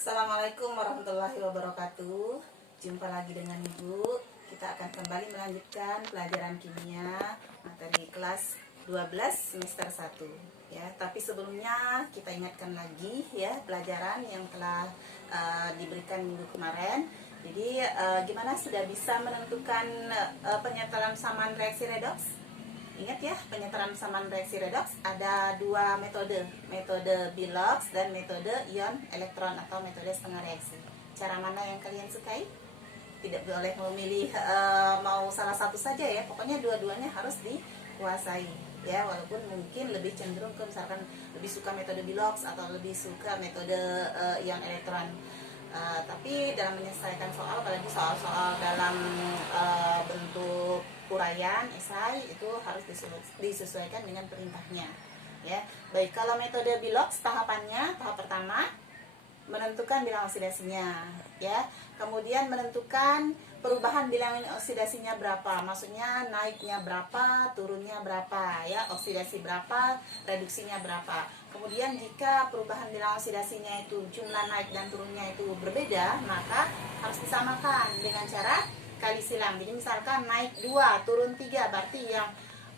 Assalamualaikum warahmatullahi wabarakatuh. Jumpa lagi dengan Ibu. Kita akan kembali melanjutkan pelajaran kimia materi kelas 12 semester 1 ya. Tapi sebelumnya kita ingatkan lagi ya pelajaran yang telah diberikan minggu kemarin. Jadi gimana, sudah bisa menentukan penyetelan samaan reaksi redoks? Ingat ya, penyetelan samaan reaksi redoks ada dua metode, metode Bilox dan metode ion elektron atau metode setengah reaksi. Cara mana yang kalian sukai? Tidak boleh memilih mau salah satu saja ya, pokoknya dua-duanya harus dikuasai ya, walaupun mungkin lebih cenderung ke misalkan lebih suka metode Bilox atau lebih suka metode ion elektron. Tapi dalam menyelesaikan soal, apalagi soal-soal dalam bentuk uraian, esai, itu harus disesuaikan dengan perintahnya ya. Baik, kalau metode Bilox tahapannya, tahap pertama menentukan bilangan oksidasinya ya, kemudian menentukan perubahan bilangan oksidasinya berapa, maksudnya naiknya berapa, turunnya berapa ya, oksidasi berapa, reduksinya berapa. Kemudian jika perubahan bilangan oksidasinya itu jumlah naik dan turunnya itu berbeda, maka harus disamakan dengan cara kali silang. Jadi misalkan naik 2 turun 3, berarti yang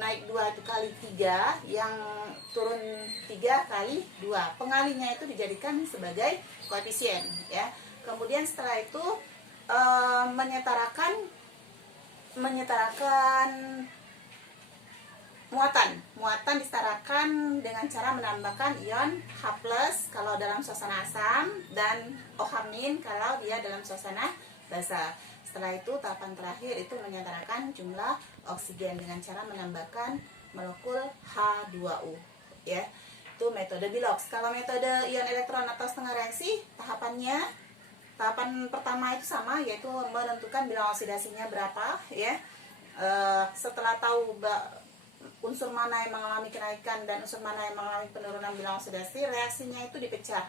naik 2 itu kali 3, yang turun 3 kali 2. Pengalinya itu dijadikan sebagai koefisien ya. Kemudian setelah itu menyetarakan muatan disetarakan dengan cara menambahkan ion H+ kalau dalam suasana asam dan OH- kalau dia dalam suasana basa. Setelah itu tahapan terakhir itu menyetarakan jumlah oksigen dengan cara menambahkan molekul H2O ya. Itu metode Bilox. Kalau metode ion elektron atau setengah reaksi, tahapan pertama itu sama, yaitu menentukan bilangan oksidasinya berapa ya. Setelah tahu unsur mana yang mengalami kenaikan dan unsur mana yang mengalami penurunan bilangan oksidasi, reaksinya itu dipecah.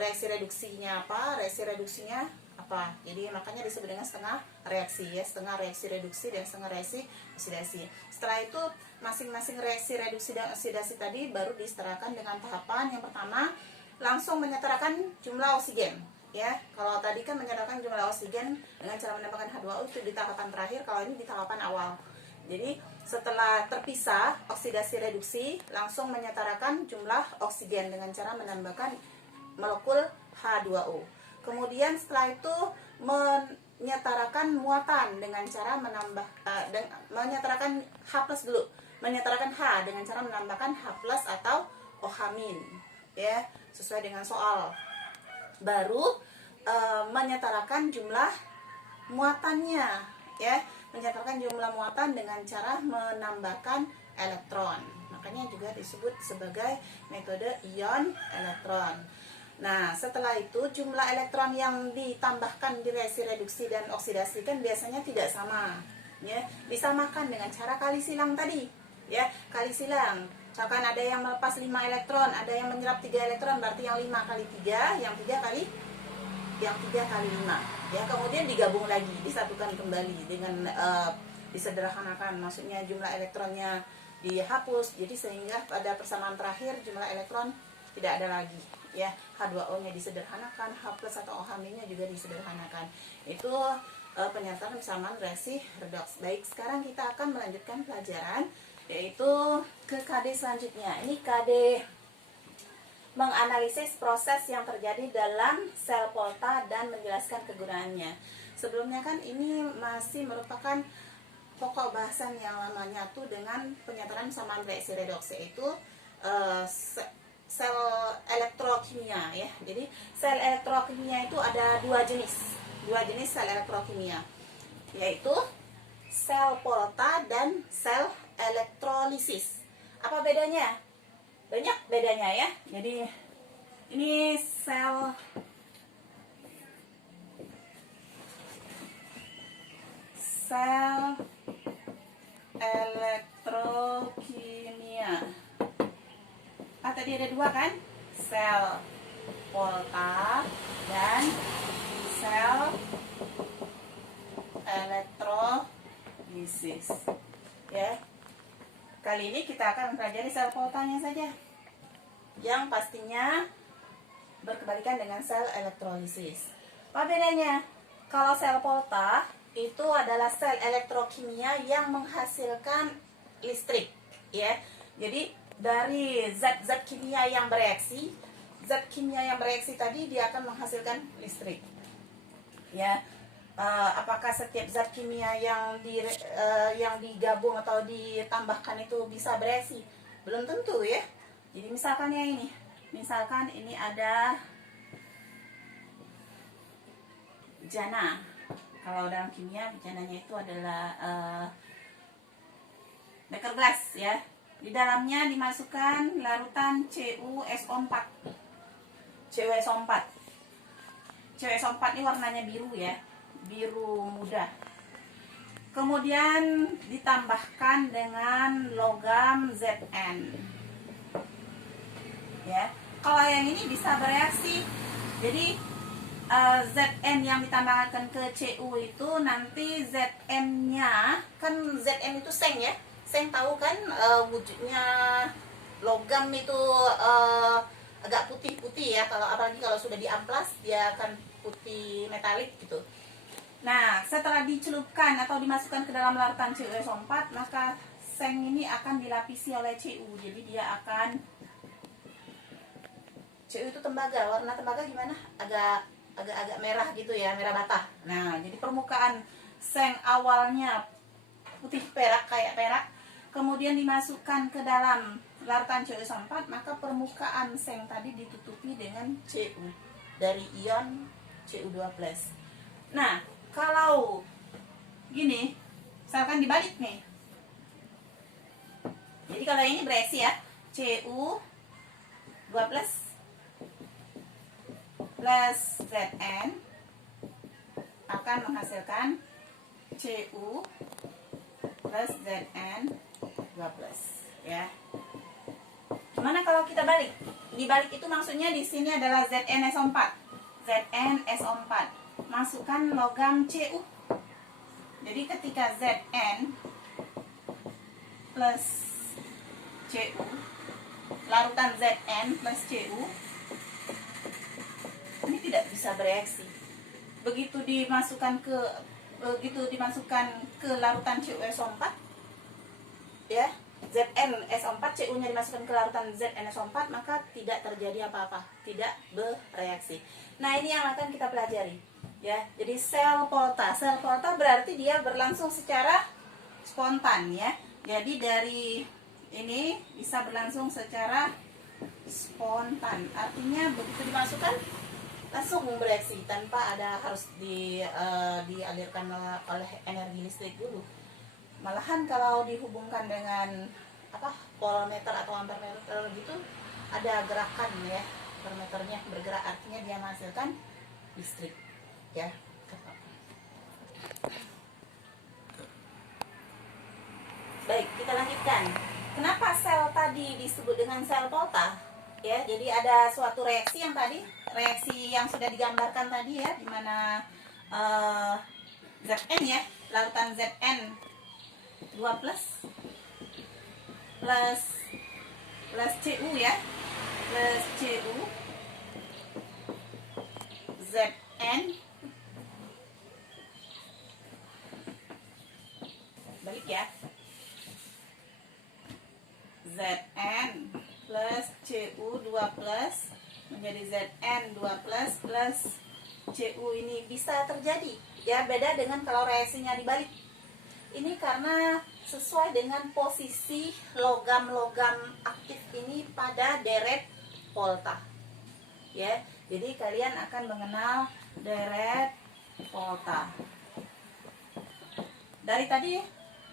Reaksi reduksinya apa, reaksi reduksinya apa. Jadi makanya disebut dengan setengah reaksi ya, setengah reaksi reduksi dan setengah reaksi oksidasi. Setelah itu masing-masing reaksi reduksi dan oksidasi tadi baru disetarakan dengan tahapan yang pertama, langsung menyetarakan jumlah oksigen ya. Kalau tadi kan menyetarakan jumlah oksigen dengan cara menambahkan H2O itu di tahapan terakhir, kalau ini di tahapan awal. Jadi setelah terpisah oksidasi reduksi, langsung menyetarakan jumlah oksigen dengan cara menambahkan molekul H2O. Kemudian setelah itu menyetarakan muatan dengan cara menyetarakan H+ dulu. Menyetarakan H dengan cara menambahkan H+ atau OH- ya, sesuai dengan soal. Baru menyetarakan jumlah muatannya ya, menyetarakan jumlah muatan dengan cara menambahkan elektron. Makanya juga disebut sebagai metode ion elektron. Nah, setelah itu jumlah elektron yang ditambahkan di reaksi reduksi dan oksidasi kan biasanya tidak sama ya. Disamakan dengan cara kali silang tadi ya, kali silang. Misalkan ada yang melepas 5 elektron, ada yang menyerap 3 elektron, berarti yang 5 kali 3, yang 3 kali 5 ya. Kemudian digabung lagi, disatukan kembali dengan disederhanakan, maksudnya jumlah elektronnya dihapus, jadi sehingga pada persamaan terakhir jumlah elektron tidak ada lagi ya. H2O-nya disederhanakan, H+ atau OH-nya juga disederhanakan. Itu penyataan persamaan reaksi redoks. Baik, sekarang kita akan melanjutkan pelajaran, yaitu ke KD selanjutnya. Ini KD menganalisis proses yang terjadi dalam sel Volta dan menjelaskan kegunaannya. Sebelumnya kan ini masih merupakan pokok bahasan yang lama nyatu dengan penyataan samaan reaksi redoks, yaitu sel elektrokimia ya. Jadi sel elektrokimia itu ada dua jenis sel elektrokimia, yaitu sel Volta dan sel elektrolisis. Apa bedanya? Banyak bedanya ya. Jadi ini sel elektrokimia. Tadi ada dua kan? Sel Volta dan sel elektrolisis ya. Kali ini kita akan mempelajari sel Voltanya saja, yang pastinya berkebalikan dengan sel elektrolisis. Apa bedanya? Kalau sel Volta itu adalah sel elektrokimia yang menghasilkan listrik, ya. Jadi dari zat-zat kimia yang bereaksi, zat kimia yang bereaksi tadi dia akan menghasilkan listrik, ya. Apakah setiap zat kimia yang digabung atau ditambahkan itu bisa bereaksi? Belum tentu, ya. Jadi misalkan yang ini, misalkan ini ada jana. Kalau dalam kimia jananya itu adalah beker glass, ya. Di dalamnya dimasukkan larutan CuSO4. CuSO4. CuSO4 ini warnanya biru, ya. Biru muda. Kemudian ditambahkan dengan logam Zn. Ya. Kalau yang ini bisa bereaksi. Jadi Zn yang ditambahkan ke Cu itu nanti Zn-nya, kan Zn itu seng, ya. Seng tahu kan wujudnya logam itu agak putih-putih, ya. Apalagi kalau sudah diamplas dia akan putih metalik gitu. Nah, setelah dicelupkan atau dimasukkan ke dalam larutan CuSO4, maka seng ini akan dilapisi oleh Cu. Jadi dia akan, Cu itu tembaga. Warna tembaga gimana? Agak merah gitu, ya, merah bata. Nah, jadi permukaan seng awalnya putih perak, kayak perak, kemudian dimasukkan ke dalam larutan CuSO4, maka permukaan seng tadi ditutupi dengan Cu dari ion Cu2+. Nah, kalau gini, misalkan dibalik nih. Jadi kalau ini bereaksi, ya, Cu2+ plus Zn akan menghasilkan Cu plus Zn2+, ya. Gimana kalau kita balik? Dibalik itu maksudnya di sini adalah ZnSO4. ZnSO4. Masukkan logam Cu. Jadi ketika Zn plus Cu, larutan Zn plus Cu ini tidak bisa bereaksi. Begitu dimasukkan ke larutan CuSO4, ya, ZnSO4, Cu-nya dimasukkan ke larutan ZnSO4, maka tidak terjadi apa-apa, tidak bereaksi. Nah, ini yang akan kita pelajari, ya. Jadi sel Volta berarti dia berlangsung secara spontan, ya. Jadi dari ini bisa berlangsung secara spontan, artinya begitu dimasukkan langsung bereaksi tanpa ada harus dialirkan oleh energi listrik dulu. Malahan kalau dihubungkan dengan voltmeter atau ampermeter gitu, ada gerakan, ya, ampermeternya bergerak, artinya dia menghasilkan listrik, ya. Baik, kita lanjutkan. Kenapa sel tadi disebut dengan sel Volta? Ya, jadi ada suatu reaksi yang sudah digambarkan tadi, ya, dimana Zn, ya, larutan Zn2+ plus Cu, ya, plus Cu Zn balik, ya, Zn plus Cu2+ menjadi Zn2+ plus Cu ini bisa terjadi, ya. Beda dengan kalau reaksinya dibalik. Ini karena sesuai dengan posisi logam-logam aktif ini pada deret Volta, ya. Jadi kalian akan mengenal deret Volta. Dari tadi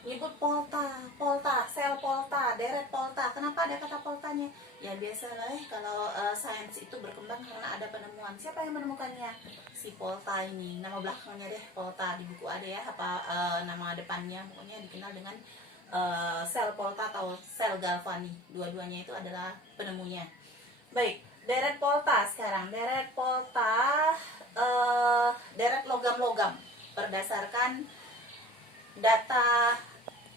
nyebut Volta, sel Volta, deret Volta. Kenapa ada kata Voltanya? Ya biasalah, kalau sains itu berkembang karena ada penemuan. Siapa yang menemukannya? Si Volta ini. Nama belakangnya deh Volta, di buku ada, ya, nama depannya, pokoknya dikenal dengan sel Volta atau sel Galvani. Dua-duanya itu adalah penemunya. Baik, deret Volta sekarang. Deret Volta, deret logam-logam berdasarkan data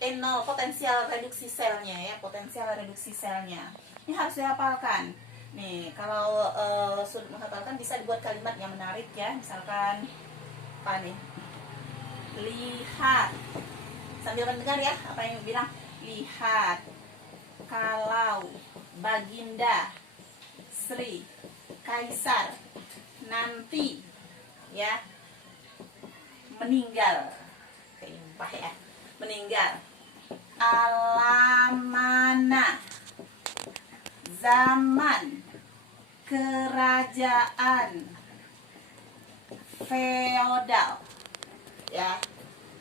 N0 potensial reduksi selnya, ya, potensial reduksi selnya. Ini harus dihafalkan. Nih, kalau sulit menghafalkan bisa dibuat kalimat yang menarik ya. Misalkan apa nih? Lihat. Sambil mendengar ya apa yang bilang. Lihat. Kalau Baginda Sri Kaisar nanti ya meninggal. Keimpah ya. Meninggal. Alamana zaman kerajaan feodal ya.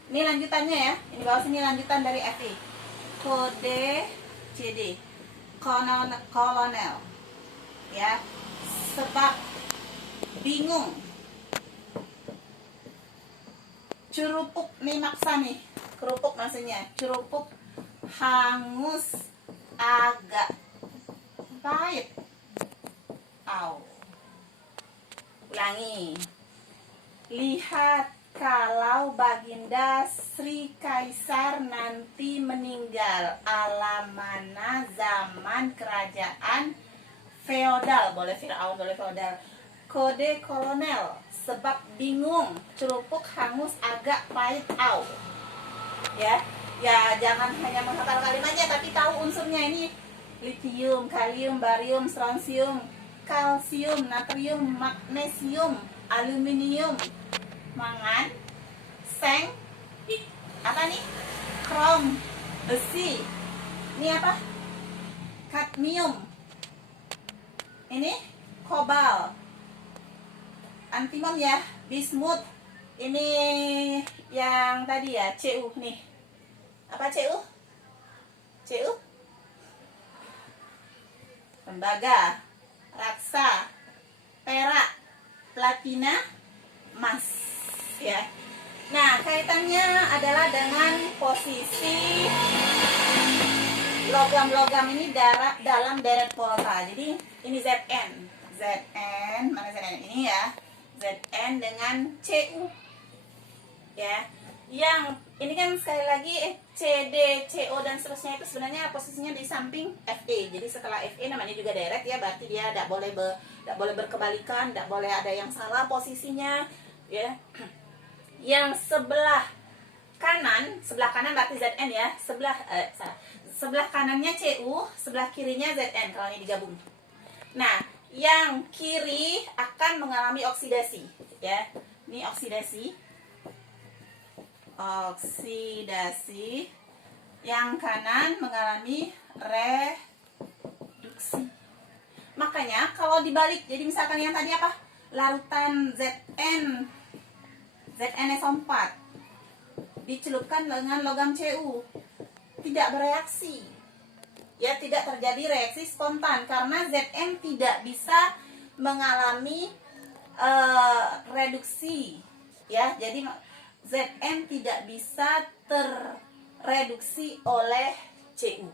Ini lanjutannya ya. Ini bawah sini lanjutan dari FI. Kode CD kolonel ya. Sebab bingung. Curupuk nih maksa nih. Kerupuk maksudnya. Curupuk hangus agak pahit. Ulangi. Lihat kalau Baginda Sri Kaisar nanti meninggal. Alamana zaman kerajaan feodal. Boleh Firaun, boleh feodal. Kode kolonel. Sebab bingung. Curupuk hangus agak pahit. Ya. Ya, jangan hanya menghafal kalimatnya tapi tahu unsurnya ini. Litium, kalium, barium, strontium, kalsium, natrium, magnesium, aluminium, mangan, seng, apa nih? Krom, besi. Ini apa? Kadmium. Ini kobal. Antimon ya, bismut. Ini yang tadi ya, Cu nih. Apa Cu? Cu? Tembaga, raksa, perak, platina, emas ya. Nah, kaitannya adalah dengan posisi logam-logam ini dalam deret volta. Jadi ini Zn. Zn, mana Zn ini ya? Zn dengan Cu. Ya. Yang ini kan sekali lagi CD, CO dan seterusnya itu sebenarnya posisinya di samping Fe. Jadi setelah Fe namanya juga deret ya, berarti dia tidak boleh berkebalikan, tidak boleh ada yang salah posisinya ya. Yang sebelah kanan berarti Zn ya. Sebelah kanannya Cu, sebelah kirinya Zn kalau ini digabung. Nah, yang kiri akan mengalami oksidasi ya. Ini oksidasi, yang kanan mengalami reduksi. Makanya kalau dibalik, jadi misalkan yang tadi apa? Larutan ZnSO4 dicelupkan dengan logam Cu, tidak bereaksi. Ya, tidak terjadi reaksi spontan karena Zn tidak bisa mengalami reduksi. Ya, jadi Zn tidak bisa terreduksi oleh Cu.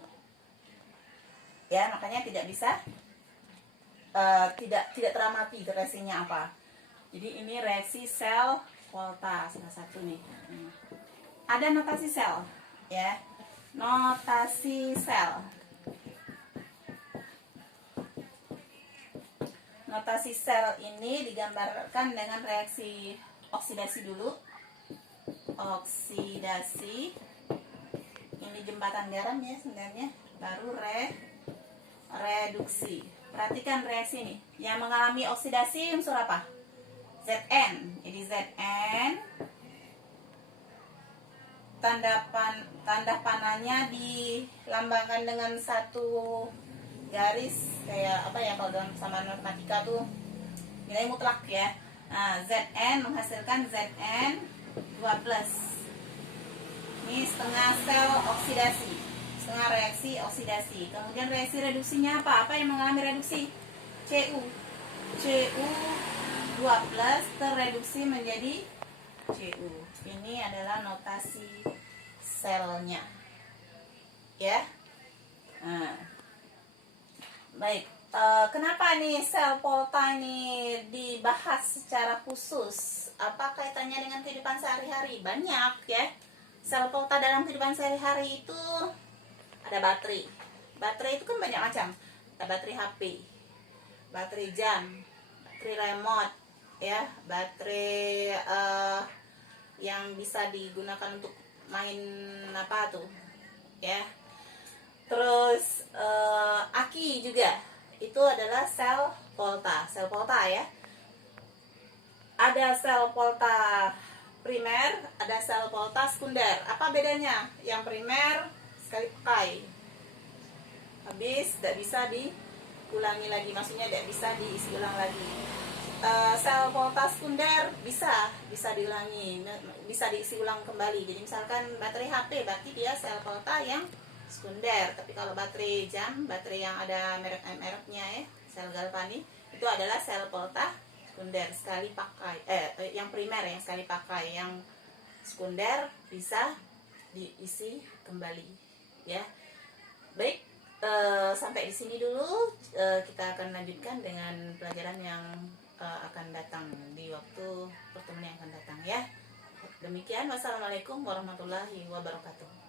Ya, makanya tidak bisa tidak teramati reaksinya apa. Jadi ini reaksi sel volta salah satu nih. Ada notasi sel ya. Notasi sel. Notasi sel ini digambarkan dengan reaksi oksidasi dulu. Oksidasi, ini jembatan garam ya sebenarnya, baru reduksi. Perhatikan reaksi ini yang mengalami oksidasi unsur apa? Zn. Jadi Zn tanda panahnya dilambangkan dengan satu garis kayak apa ya kalau dalam sama matematika tuh nilai mutlak ya. Nah, Zn menghasilkan Zn 12. Ini setengah sel oksidasi, setengah reaksi oksidasi. Kemudian reaksi reduksinya apa? Apa yang mengalami reduksi? Cu. Cu 12 terreduksi menjadi Cu. Ini adalah notasi selnya. Ya. Nah. Baik. Kenapa nih sel volta ini dibahas secara khusus? Apa kaitannya dengan kehidupan sehari-hari? Banyak ya. Sel volta dalam kehidupan sehari-hari itu ada baterai. Baterai itu kan banyak macam. Ada baterai HP, baterai jam, baterai remote, ya, baterai yang bisa digunakan untuk main apa tuh, ya. Terus aki juga, itu adalah sel volta, ya. Ada sel volta primer, ada sel volta sekunder. Apa bedanya? Yang primer sekali pakai, habis tidak bisa diulangi lagi, maksudnya tidak bisa diisi ulang lagi. Sel volta sekunder bisa diulangi, bisa diisi ulang kembali. Jadi misalkan baterai HP, berarti dia sel volta yang sekunder. Tapi kalau baterai jam, baterai yang ada mereknya, ya, sel galvanik, itu adalah sel volta sekunder, sekali pakai. Yang primer yang sekali pakai, yang sekunder bisa diisi kembali, ya. Baik, sampai di sini dulu. Kita akan lanjutkan dengan pelajaran yang akan datang di waktu pertemuan yang akan datang, ya. Demikian, wassalamualaikum warahmatullahi wabarakatuh.